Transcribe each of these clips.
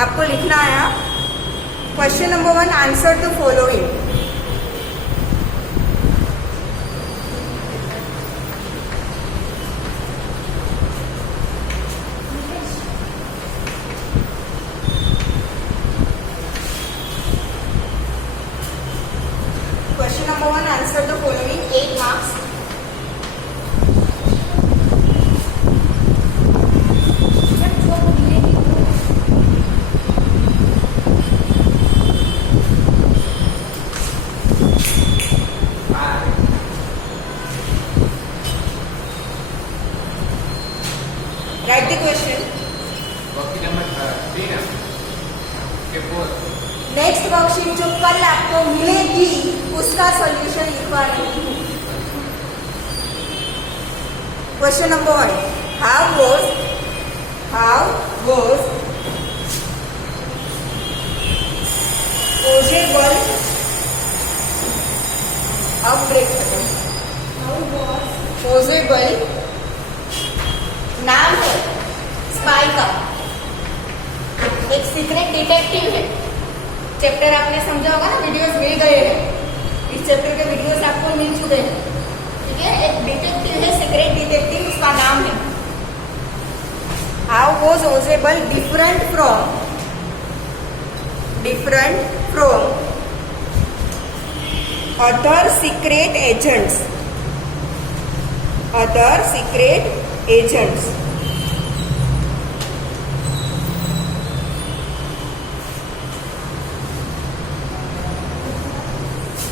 आपको लिखना है। Question number 1, answer the following. Question number 1, answer the following, 8 marks. Right the question. Next worksheet जो कल आपको मिलेगी उसका सॉल्यूशन लिखवाना है। Question number 1, how was possible possible नाम है स्पाई का, एक सीक्रेट डिटेक्टिव है। चैप्टर आपने समझा होगा ना, वीडियोस मिल गए हैं, इस चैप्टर के वीडियोस आपको मिल चुके हैं, ठीक है। एक डिटेक्टिव है, सीक्रेट डिटेक्टिव, उसका नाम है। How was Ojebel different from other secret agents. Other secret agents.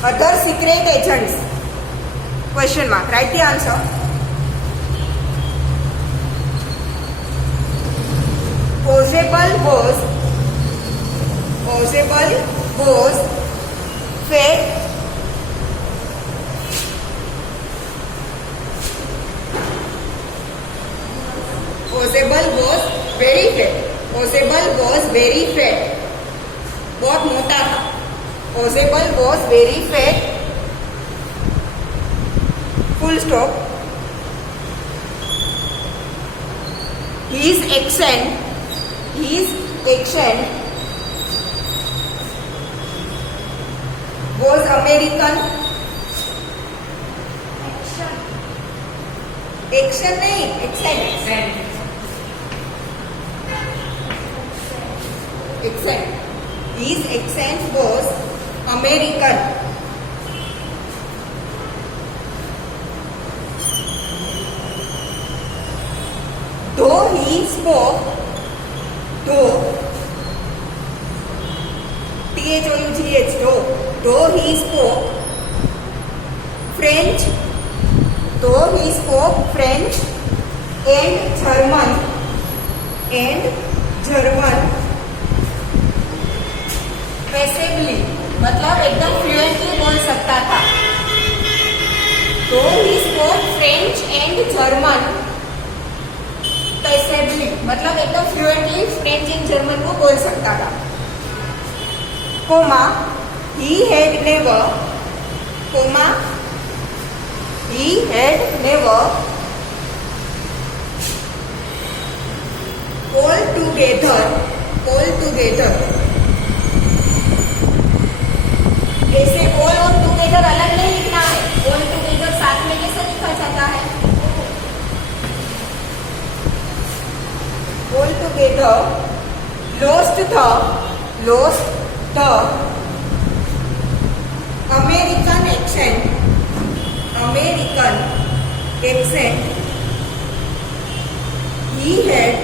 Other secret agents? Question mark. Write the answer. Possible was fake. Possible was very fat. Possible was very fat. बहुत मोटा था। Possible was very fat. Full stop. His accent was American. Action नहीं, accent. His accent was American. Though he spoke French and German passively, मतलब एकदम fluently बोल सकता था। तो he spoke French and German passively, मतलब एकदम फ्लुएंटली फ्रेंच एंड जर्मन को बोल सकता था। Comma he had never altogether ऐसे ऑल और टुगेदर अलग नहीं लिखना है, ऑल टुगेदर साथ में कैसे लिखा जाता है? All together lost the American accent he had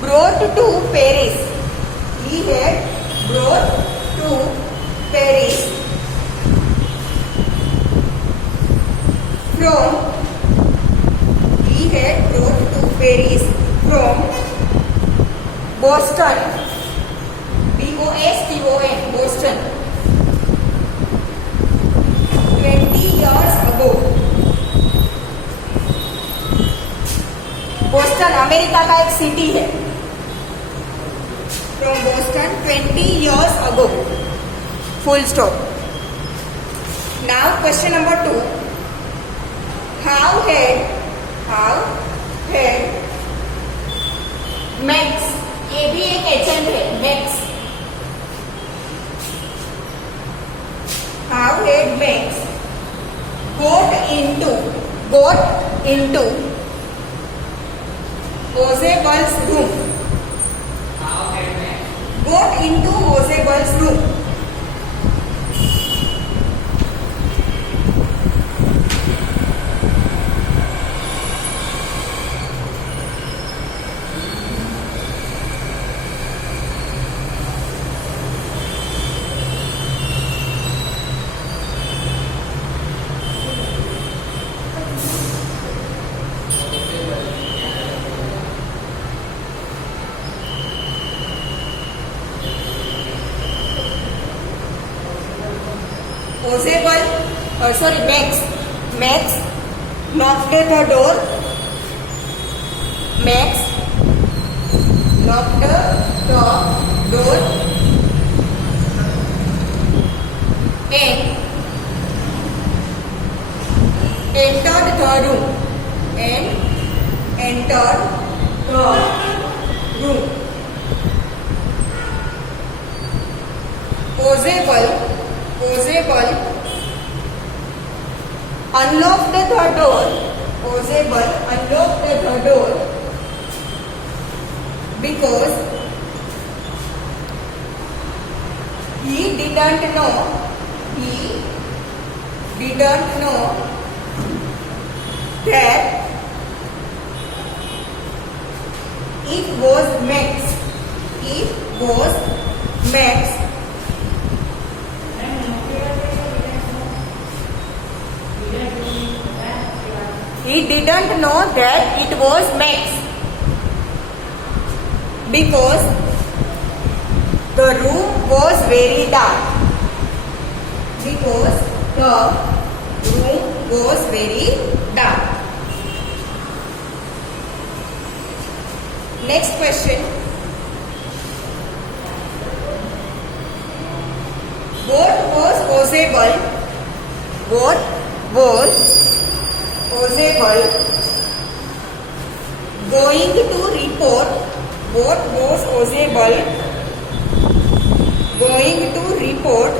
brought to Paris. He had brought to Paris from Boston. Boston. Boston. 20 years ago. Boston America का एक सिटी है। From Boston 20 years ago. Full stop. Now question number 2. How had max, ये भी एक agent है, max. How had Max got into Josep's room? Got into Josep's room. Max knocked the door. Max knocked the door and entered the room. Joseph unlocked the door. Joseph unlocked the door because he didn't know that it was Max. He didn't know that it was Max because the room was very dark. Next question. What was Joseph going to report? What was Joseph going to report?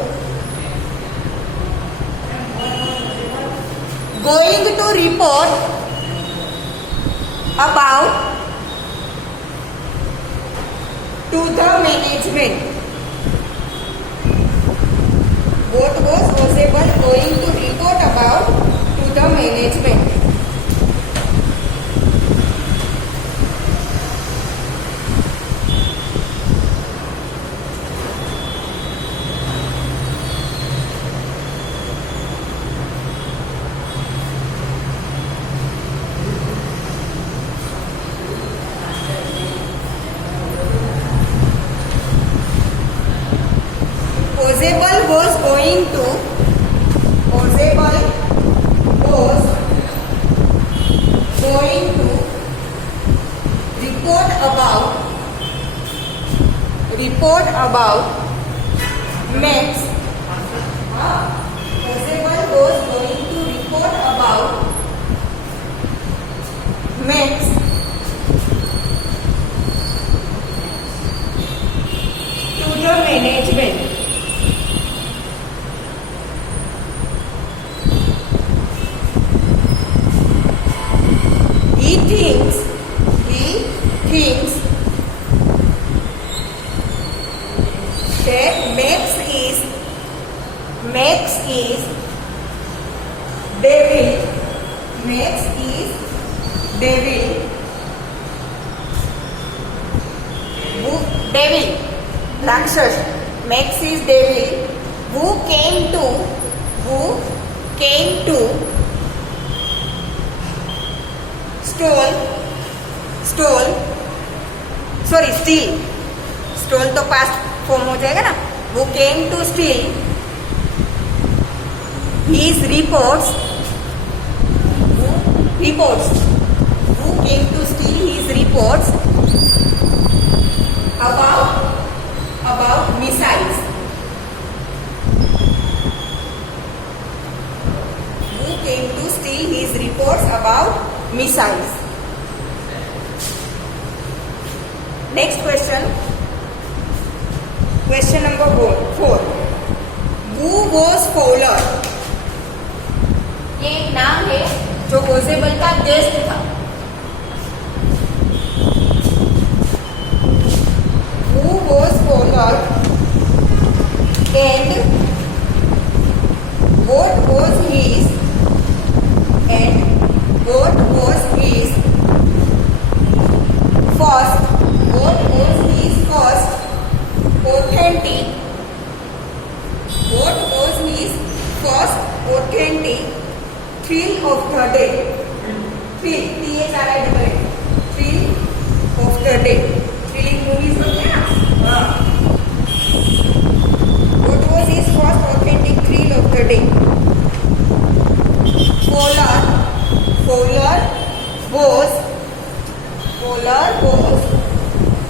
Going to report about to the management. What was Joseph going to report about to the management? Joseph was going to report about Max. Joseph was going to report about Max to the management. He thinks that Max is devil. Devil, Rakshas. Max is devil who came to steal. Stole तो past form हो जाएगा ना. Who came to steal his reports. Who came to steal his reports about missiles. Who came to steal his reports about missiles. Next question, question number 4. Who was Fowler? ये एक नाम है जो posable का guest था. Who was Fowler and what was his authentic thrill of the day? Thrill, thrill of the day. Thrilling movies होते हैं ना. What was his first authentic thrill of the day? Fowler was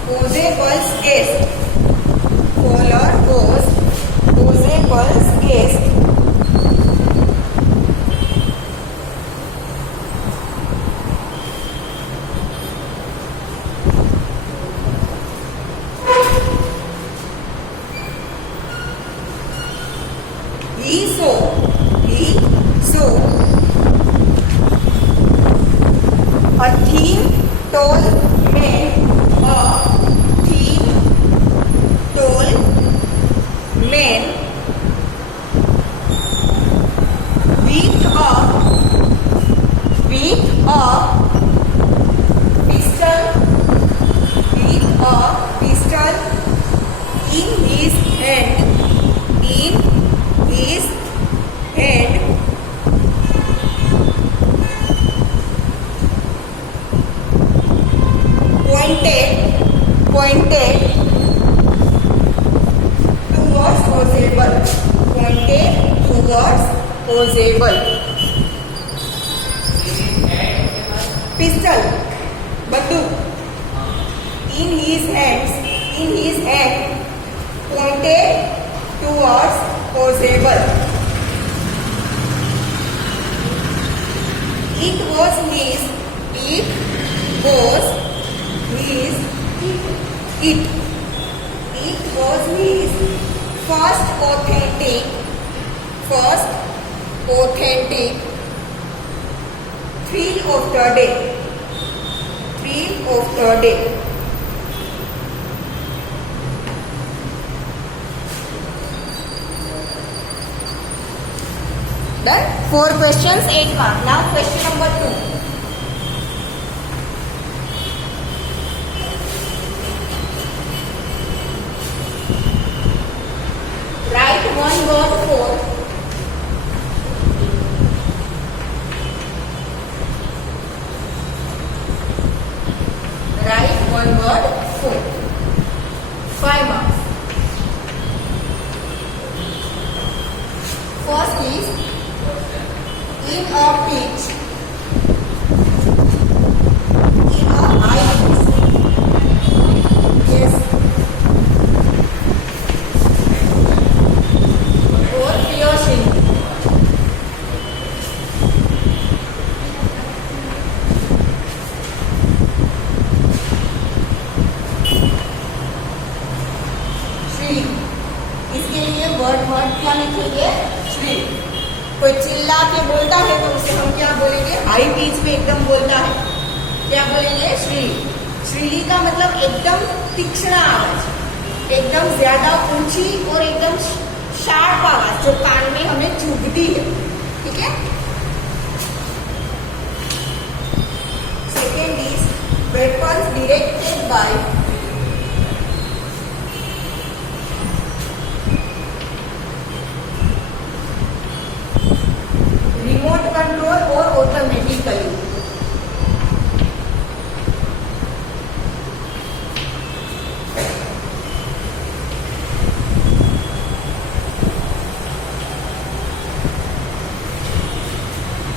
Posable's guest. Fowler was Posable's guest. He saw a thin, tall man, with a pistol in his hand. Pointed towards Posable. Pistol, banduk, in his hand, pointed towards Posable. It was his first authentic thrill of the day. Done? 4 questions, 8 marks. Now question number 2. Write one word for write one word for 5 marks. First is in a pitch. In a high pitch. Yes. Or piercing. Shri, इसके लिए word क्या लिखेंगे? श्री. कोई चिल्ला के बोलता है तो उसे हम क्या बोलेंगे? हाई पिच पे एकदम बोलता है, क्या बोलेंगे? श्री. श्रीली का मतलब एकदम तीक्ष्ण आवाज, एकदम ज्यादा ऊंची और एकदम शार्प आवाज जो कान में हमें चुभती है. ठीक है. Second is weapons directed by remote control or automatically.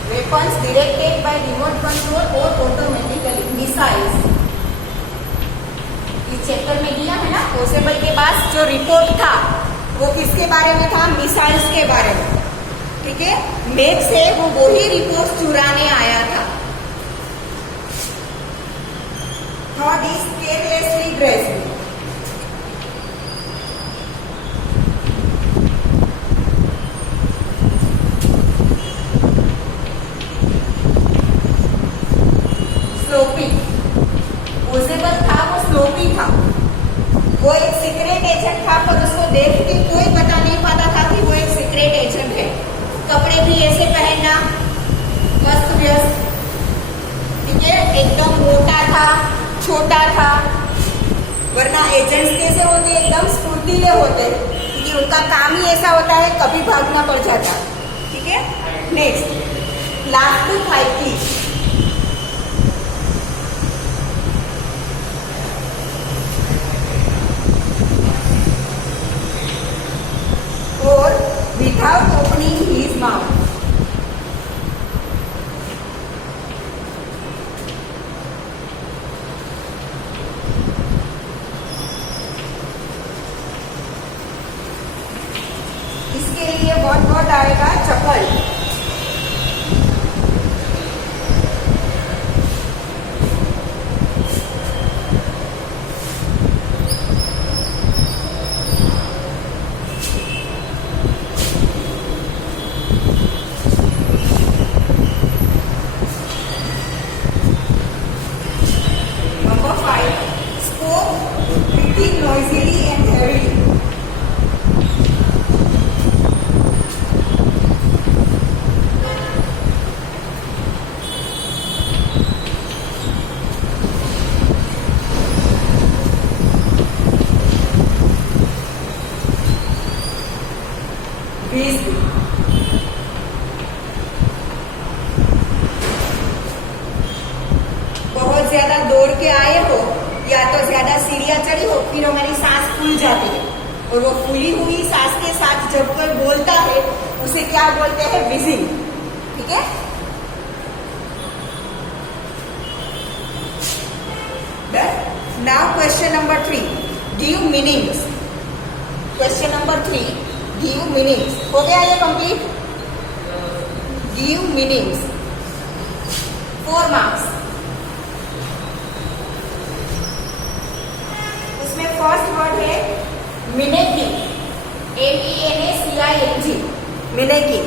Weapons directed by remote control or automatically. Missiles. इस चैप्टर में दिया है ना, पोसेबल के पास जो रिपोर्ट था वो किसके बारे में था? मिसाइल्स के बारे में. ठीक है. मेघ से वो वही रिपोर्ट चुराने आया था. Third is carelessly dressed. Sloppy. Ojebel था, वो स्लोपी था. वो एक सीक्रेट एजेंट था, पर उसको देख के कोई बता नहीं पाता था कि वो एक सीक्रेट एजेंट है. कपड़े भी ऐसे पहनना मस्त व्यस्त, ठीक है, एकदम मोटा था, छोटा था. वरना एजेंट्स कैसे होते, एकदम स्फूर्तिले होते, क्योंकि उनका काम ही ऐसा होता है, कभी भागना पड़ जाता. ठीक है. नेक्स्ट, लास्ट टू 5 की. और विदाउट ओपनिंग हिज माउथ. इसके लिए वर्ड आएगा चप्पल. Number 5, spoke pretty noisily and heavily. Breathe. बहुत ज्यादा दौड़ के आए हो या तो ज्यादा सीढ़ियां चढ़ी हो, फिर हमारी सांस फूल जाती है, और वो फूली हुई सांस के साथ जब कोई बोलता है उसे क्या बोलते हैं, विजिंग. ठीक है. Now question number 3, give meanings. Question number 3, give meanings. हो गया ये कंप्लीट. Give meanings, 4 marks. उसमें फर्स्ट वर्ड है मिनेगी. MENACING. मिनेगी.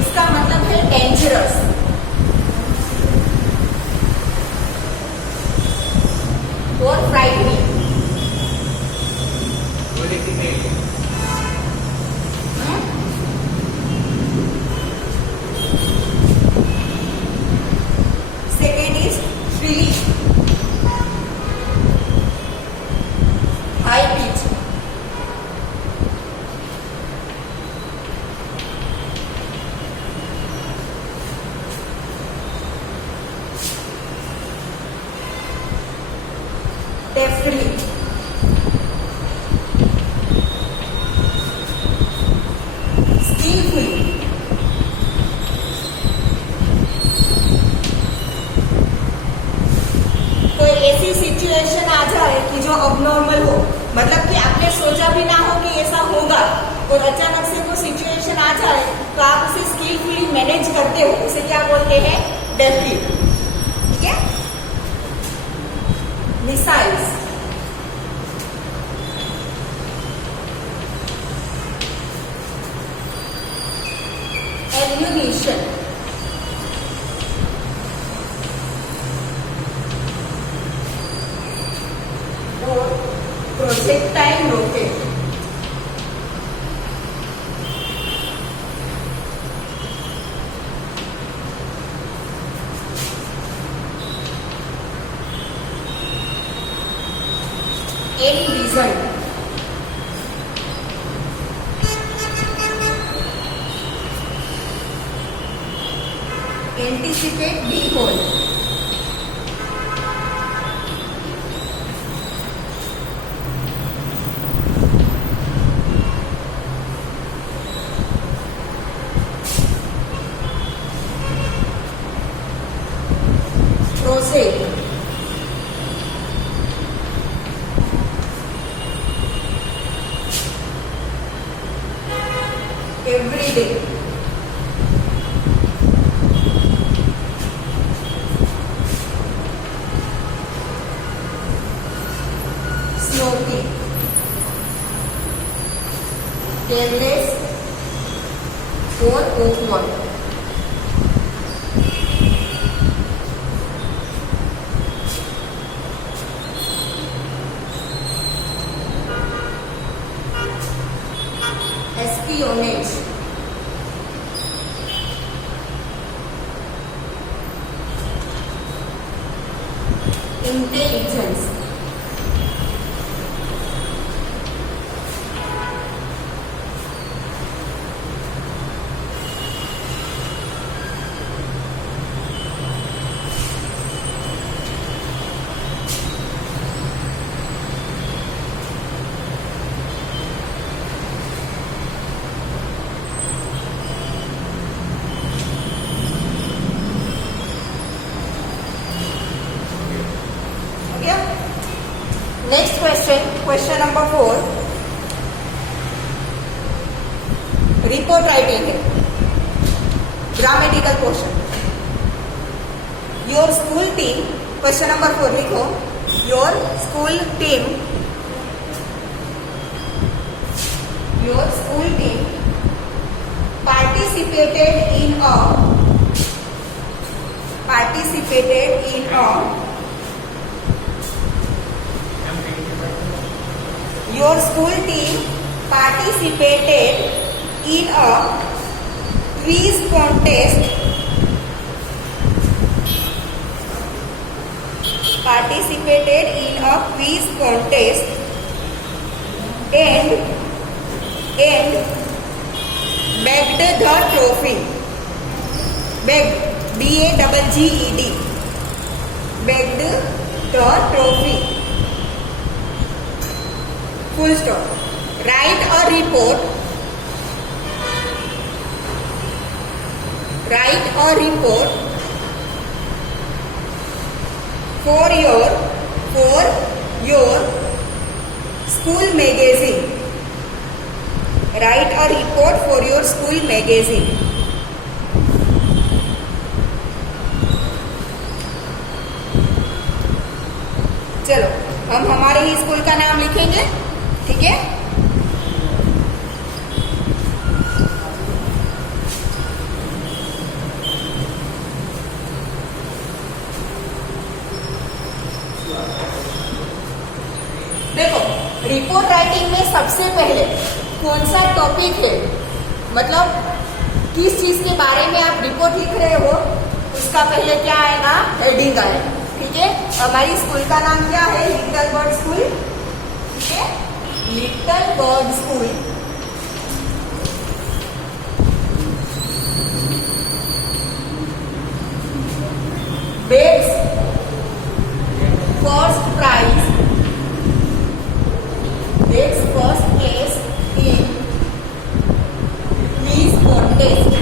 इसका मतलब है डेंजरस. और frightening. Second is thrilling. High pitch. Deftly. Skilfully. कोई ऐसी सिचुएशन आ जाए कि जो अबनॉर्मल हो, मतलब कि आपने सोचा भी ना हो कि ऐसा होगा, और अचानक से कोई सिचुएशन आ जाए तो आप उसे स्किलफुली मैनेज करते हो, उसे क्या बोलते हैं, डेफ्टली. ठीक है. मिसाइल्स. एम्यूनिशन. और projectile rocket. Envision. Anticipate, behold. Prosaic. Jyoti, careless or awkward. Espionage, intelligence, Next question number 4. Report writing है, grammatical portion. Your school team, question number 4 लिखो. Your school team participated in a Your school team participated in a quiz contest. And bagged the trophy. Bagged, B-A-G-G-E-D. Bagged the trophy. Full stop. Write a report for your school magazine. Write a report for your school magazine. चलो हम हमारे ही school का नाम लिखेंगे, ठीक है. देखो report writing में सबसे पहले कौन सा टॉपिक है, मतलब किस चीज के बारे में आप रिपोर्ट लिख रहे हो, उसका पहले क्या आएगा, हेडिंग आएगा. ठीक है. हमारी स्कूल का नाम क्या है, लिटिल बर्ड स्कूल. ठीक है, little bird school. Bets first prize, bets first place in quiz contest.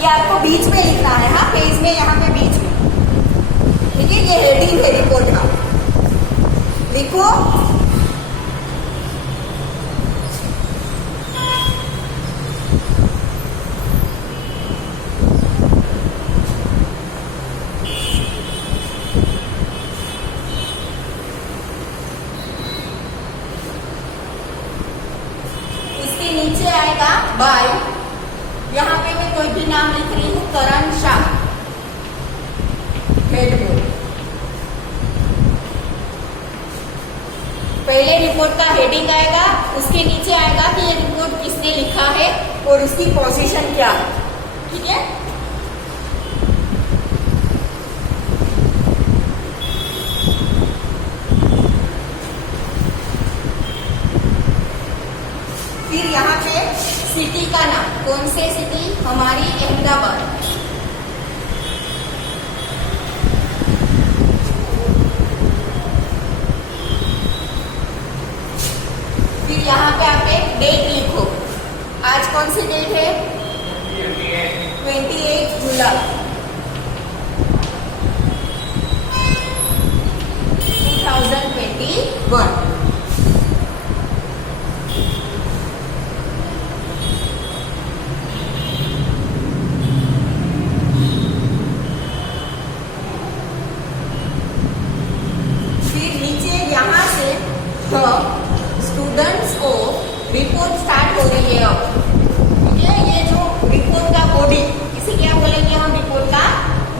ये आपको बीच में लिखना है, हाँ, पेज में, यहाँ पे बीच में. ठीक है, ये हेडिंग है रिपोर्ट का, लिखो. उसके नीचे आएगा बाय. यहाँ पे मैं कोई भी नाम लिख रही हूँ, करण शाह. Head board. पहले रिपोर्ट का हेडिंग आएगा, उसके नीचे आएगा कि ये रिपोर्ट किसने लिखा है और उसकी पोजीशन क्या है. ठीक है. फिर यहाँ पे सिटी का नाम, कौन से सिटी, हमारी अहमदाबाद. फिर यहाँ पे आप एक डेट लिखो. आज कौन सी डेट है, 28 जुलाई 2021. बॉडी, इसे क्या बोलेंगे हम रिपोर्ट का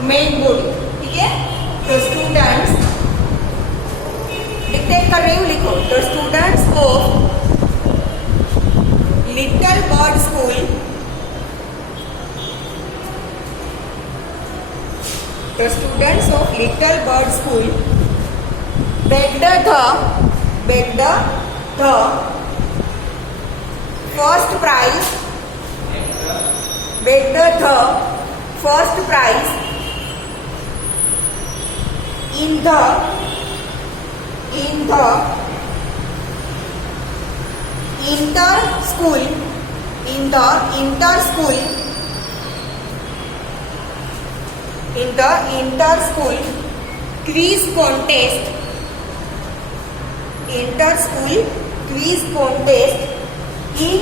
मेन बॉडी, ठीक है। तो स्टूडेंट्स, डिक्टेट कर रही हूँ, लिखो। The students of little bird school, the students of Little Bird School begged the first prize, begged the first prize in the inter-school quiz contest, inter-school quiz contest in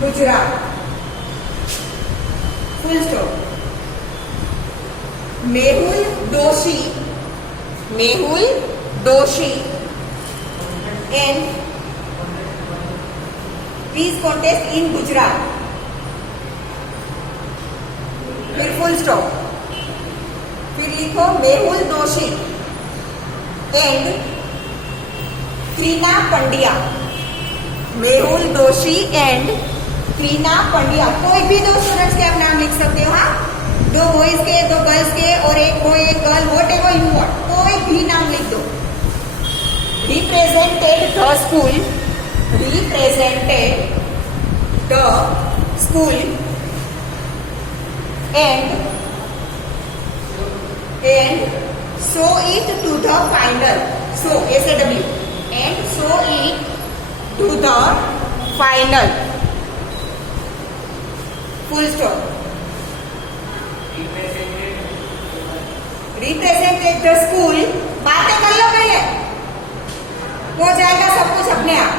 Gujarat, full stop. Mehul Doshi and quiz contest in Gujarat, फिर full stop, फिर लिखो Mehul Doshi and Krina Pandya, Mehul Doshi and Krina Pandya. कोई भी दो students के आप नाम लिख सकते हो, हाँ, दो बॉयज के, दो गर्ल्स के, और एक बॉय एक girl, what ever you want, कोई भी नाम लिख दो। Represented the school and show it to the final, show SAW, and show it to the final, full stop. Represented the school, बातें कर लो पहले, हो जाएगा सब कुछ अपने आप।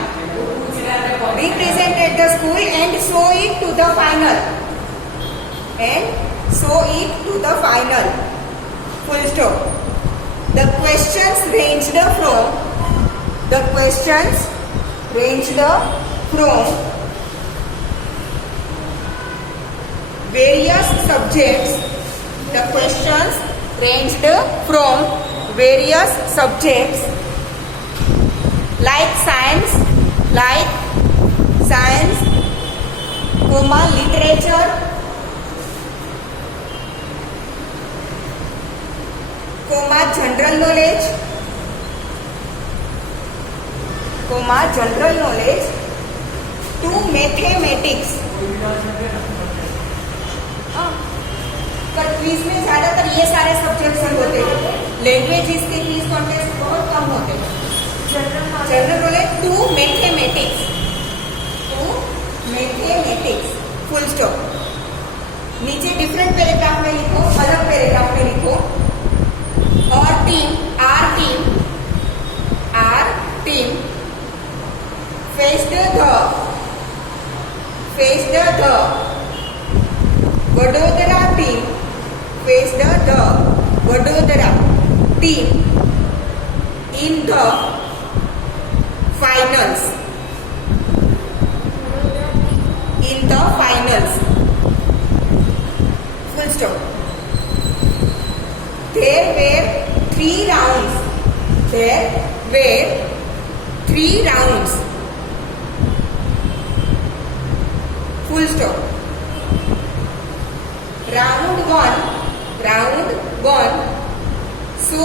Represented the school and show it to the final, full stop. The questions ranged from various subjects, like science, literature, general knowledge to mathematics. पर क्विज में ज्यादातर ये सारे सब्जेक्ट्स होते हैं, लैंग्वेजेस के क्विज कॉन्टेस्ट बहुत कम होते हैं। General knowledge to mathematics, full stop. नीचे डिफरेंट पैराग्राफ में लिखो, अलग पैराग्राफ में लिखो। और our team faced the Vadodara team, in the finals, full stop. There were 3 rounds, full stop. Round one, so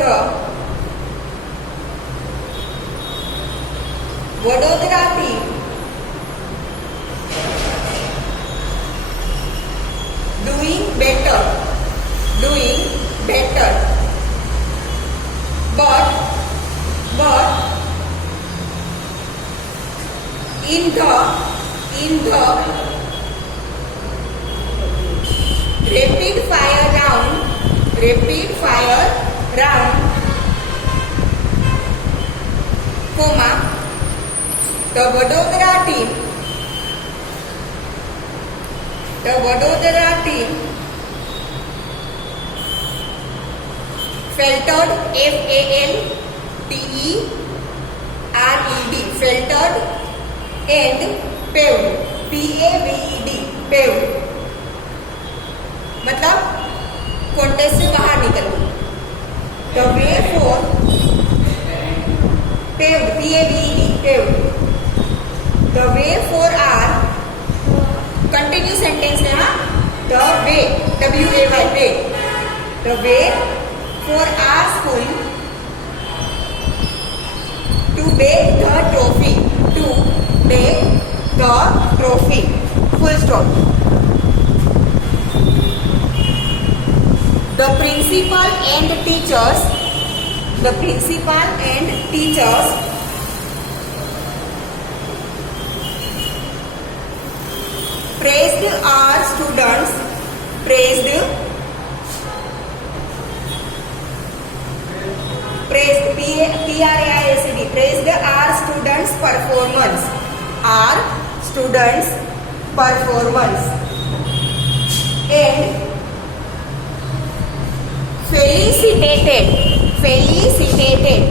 the Vadodara team doing better, but in the rapid fire round, the Vadodara team faltered, faltered, and paved, PAVED, paved मतलब contest से बाहर निकलना। The way for paved, PAVED, paved, the way for our, continue sentence है। हाँ, the way, WAY, way, the way for our school to bake the trophy, to bake the trophy, full stop. The principal and teachers, the principal and teachers praised our students, praised PRAISD, praised our students' performance, our students' performance, and felicitated, felicitated,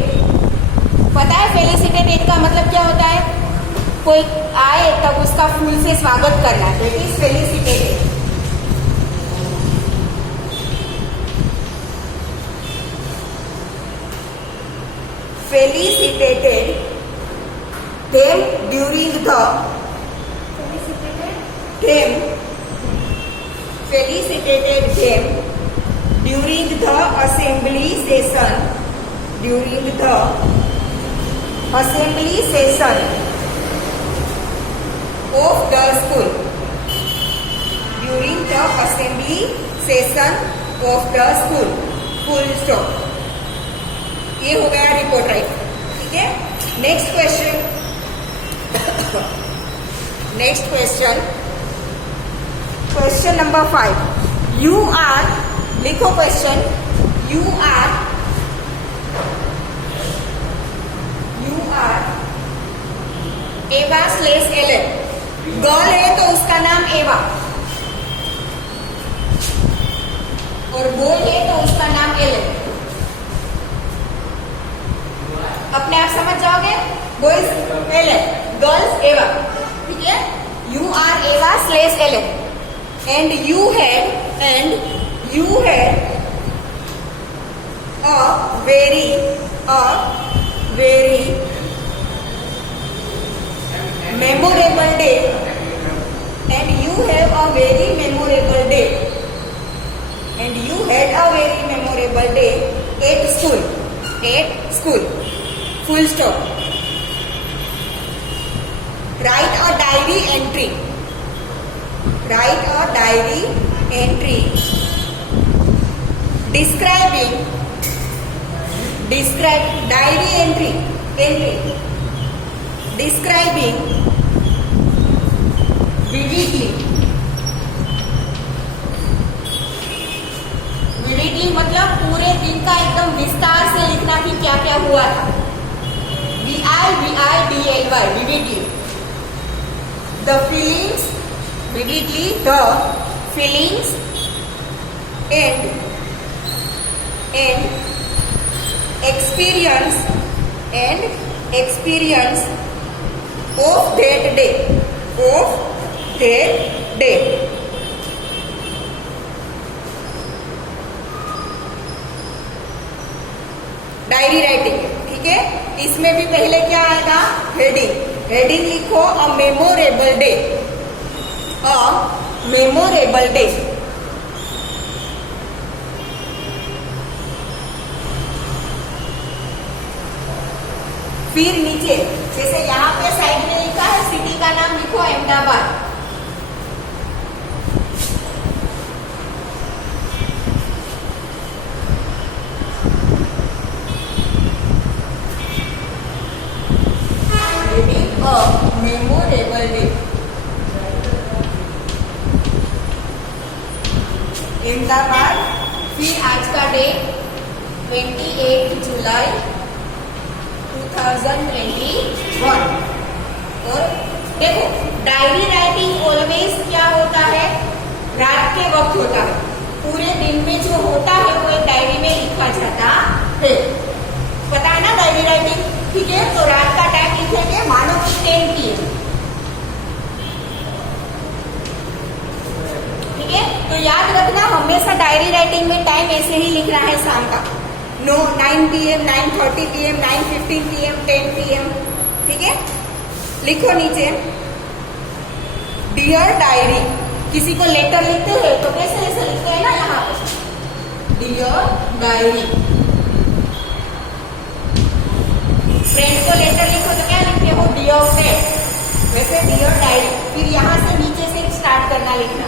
पता है felicitated का मतलब क्या होता है? कोई आए तब उसका फूल से स्वागत करना, that is felicitated. Felicitated them during the, felicitated them during the assembly session, during the assembly session of the school, during the assembly session of the school, full stop। ये हो गया रिपोर्ट राइट, ठीक है। Next question, next question, question number 5। You are, लिखो question, you are Ava Slace Allen, girl है तो उसका नाम एवा, और बॉय है तो उसका नाम एलन। अपने आप समझ जाओगे, बॉयज एलन, गर्ल्स एवा, ठीक है। You are Ava Slace Allen and you had a very memorable day, and you have a very memorable day, and you had a very memorable day at school, full stop। Write a diary entry, write a diary entry describing, diary entry describing vividly, मतलब पूरे दिन का एकदम विस्तार से लिखना कि क्या क्या हुआ था। VIVIDLY, vividly, the feelings, vividly the feelings and experience of that day, diary writing, ठीक है। इसमें भी पहले क्या आएगा? हेडिंग लिखो, अ मेमोरेबल डे, फिर नीचे जैसे यहाँ पे साइड में लिखा है सिटी का नाम लिखो अहमदाबाद, मेमोरेबल डे अहमदाबाद। फिर आज का डेट 28 जुलाई 2021। और देखो डायरी राइटिंग ऑलवेज क्या होता है? रात के वक्त होता है। पूरे दिन में जो होता है वो एक डायरी में लिखा जाता है, पता है ना डायरी राइटिंग, ठीक है। तो रात का टाइम लिखेंगे, मानो कि 10 PM, डायरी राइटिंग में टाइम ऐसे ही लिख रहा है शाम का, 9 PM, 9:30 PM, 9:15 PM, 10 PM, ठीक है। लिखो नीचे डियर डायरी। किसी को लेटर लिखते हैं तो कैसे ऐसे लिखते हैं ना, यहाँ पे डियर डायरी। फ्रेंड को लेटर लिखो तो क्या लिखते हो, डियर फ्रेंड। वैसे डियर डायरी, फिर यहाँ से नीचे से स्टार्ट करना लिखना।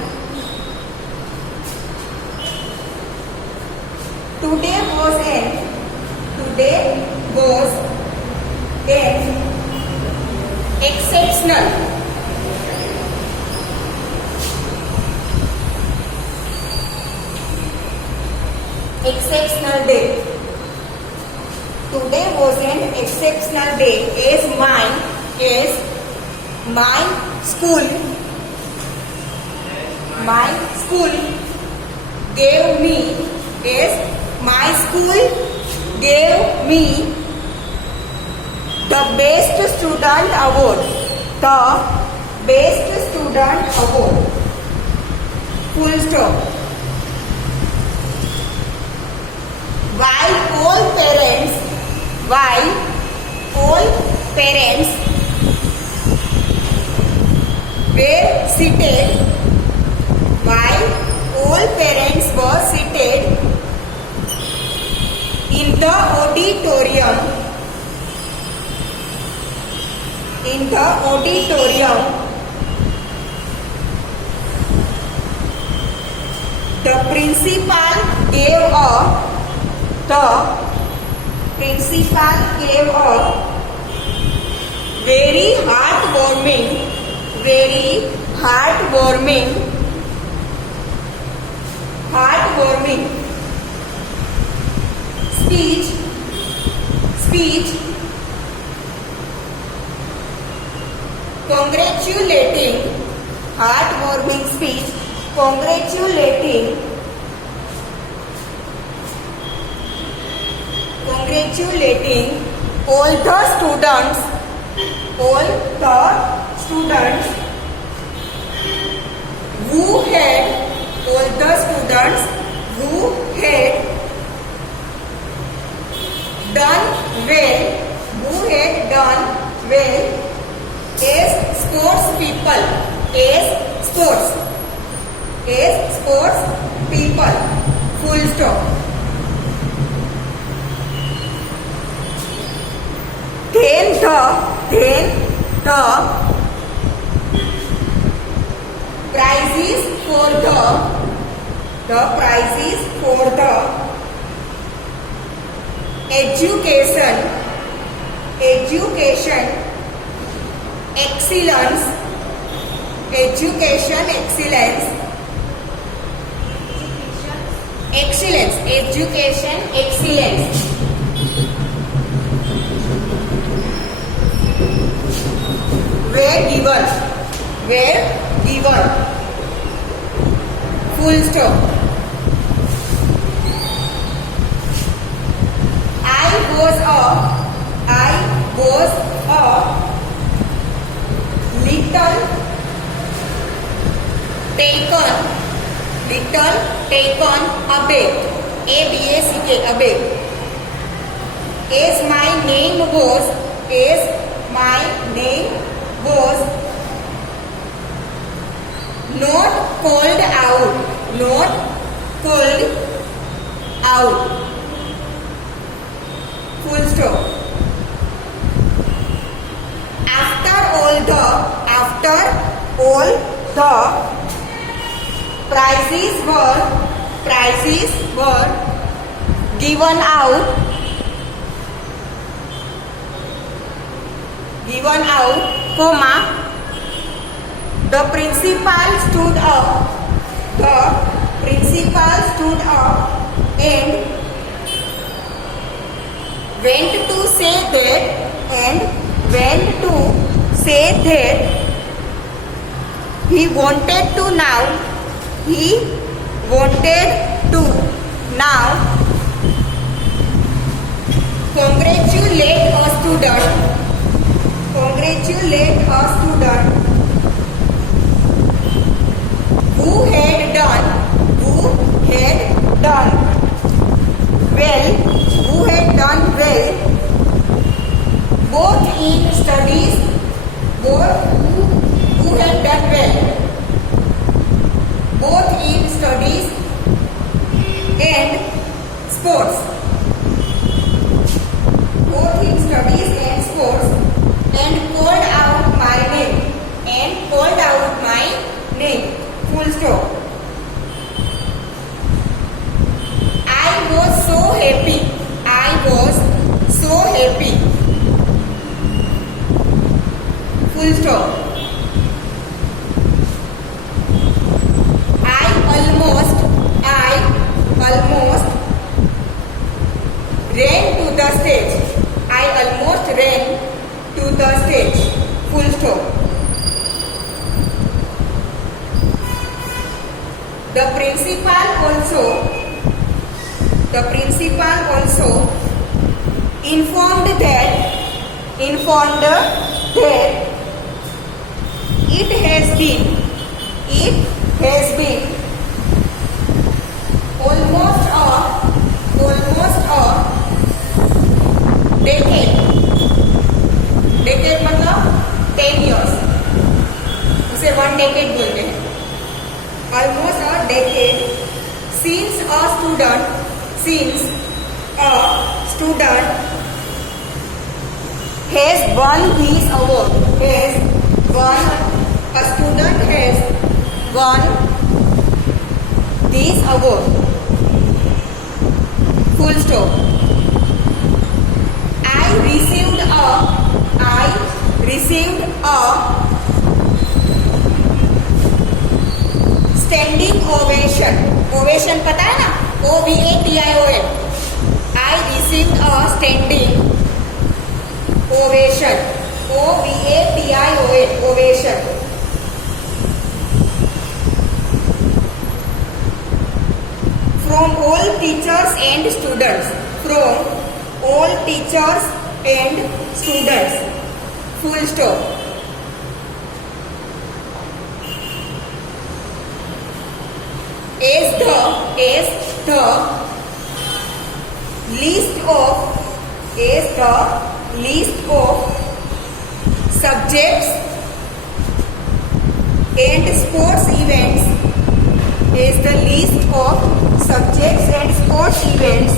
Today was an exceptional day. Today was an exceptional day as my school gave me the best student award. Full stop. While all parents were seated in the auditorium, the principal gave a very heartwarming speech congratulating all the students who had done well as sports people. Full stop. Then the prizes for the education excellence were given. Full stop. I was a little taken aback, aback, as my name was not called out. Full stop. After all the prizes were given out, the principal stood up and went to say that he wanted to now congratulate a student who had or who had done well, both in studies and sports. Both in studies and sports, and called out my name. And called out my name. Full stop. I was so happy. I was so happy. Full stop. I almost ran to the stage. I almost ran to the stage. Full stop. The principal also informed that it has been almost a decade मतलब 10 years, उसे 1 decade बोलते हैं. Almost a decade since a student has won this award. A student has won this award. Full stop. I received a standing ovation. Ovation पता है ना? OVATION. I received a standing ovation. OVATION. Ovation. From all teachers and students. From all teachers and students. Full stop. As the list of subjects and sports events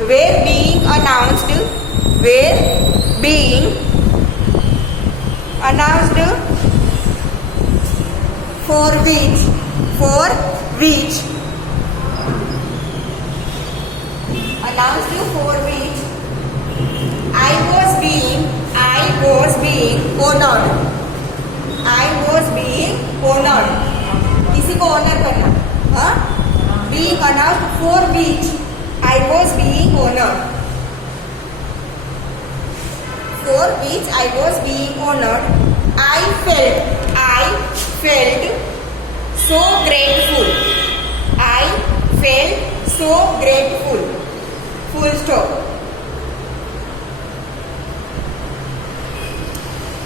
were being announced for which I was being honored. किसी को honour करना, हाँ? Being announced for which I was being honored. I felt so grateful. Full stop.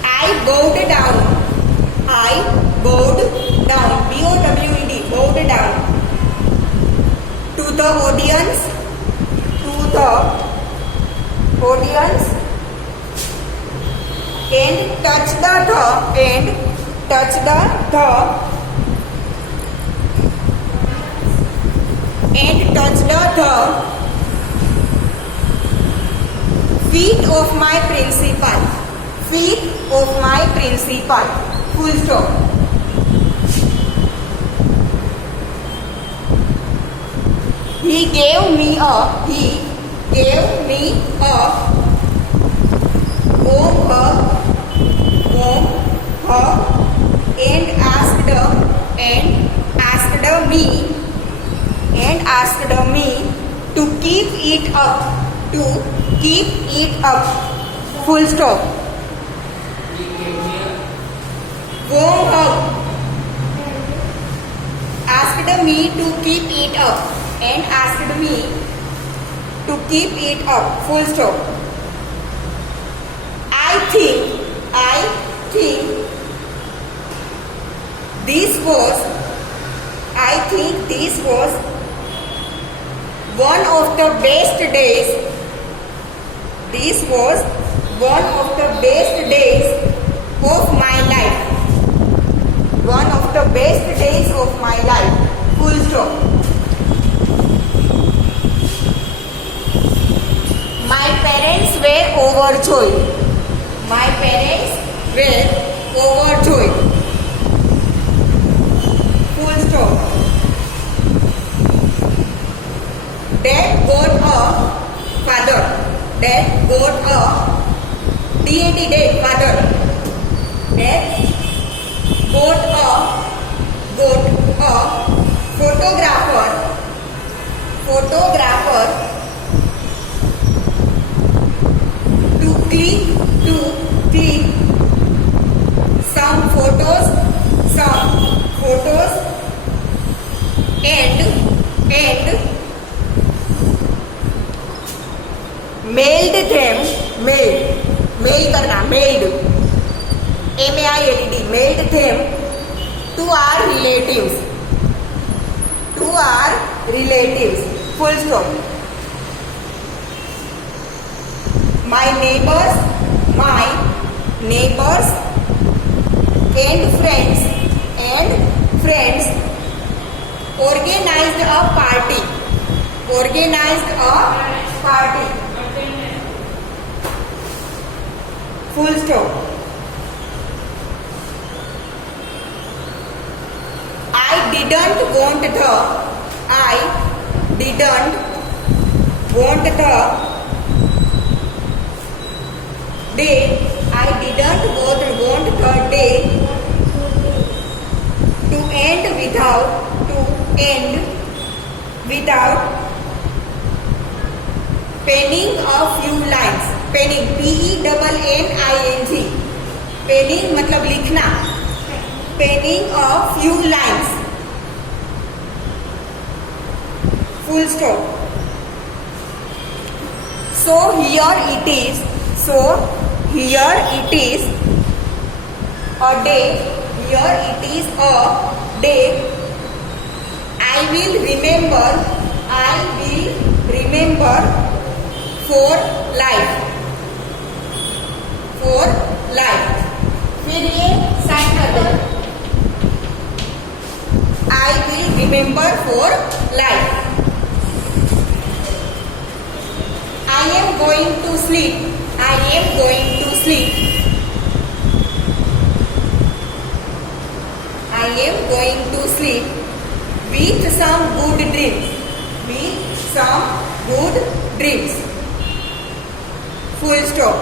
I bowed down. BOWED, bowed down to the audience, and touched the feet of my principal. Full stop. He gave me a warm hug and asked me to keep it up. Full stop. Warm hug asked me to keep it up and asked me to keep it up. Full stop. I think this was one of the best days of my life. One of the best days of my life. Full stop. My parents were overjoyed. My parents were overjoyed. Full stop. Dad got a father. Dad got a DAD dad father. Dad got a photographer. To click some photos and mailed them. Mail करना, mailed MAILED, mailed them to our relatives. Full stop. My neighbors and friends organized a party. Full stop. I didn't want the day to end without penning a few lines. Penning, PENNING. Penning मतलब लिखना. Penning a few lines. Full stop. So here it is a day. Here it is a day I will remember for life. फिर ये sign कर दो. I will remember for life. I am going to sleep. With some good dreams. Full stop.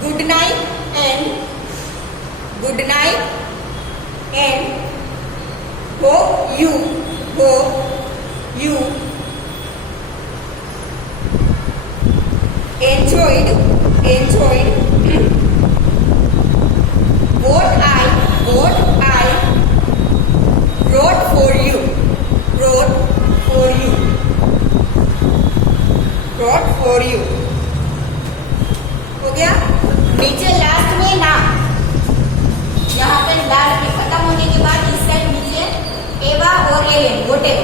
Good night and hope you enjoyed what I wrote for you. हो गया. नीचे last में नाम, यहाँ पे लास्ट में खत्म होने के बाद इस साइड नीचे एवा और एलेन वोटेवर.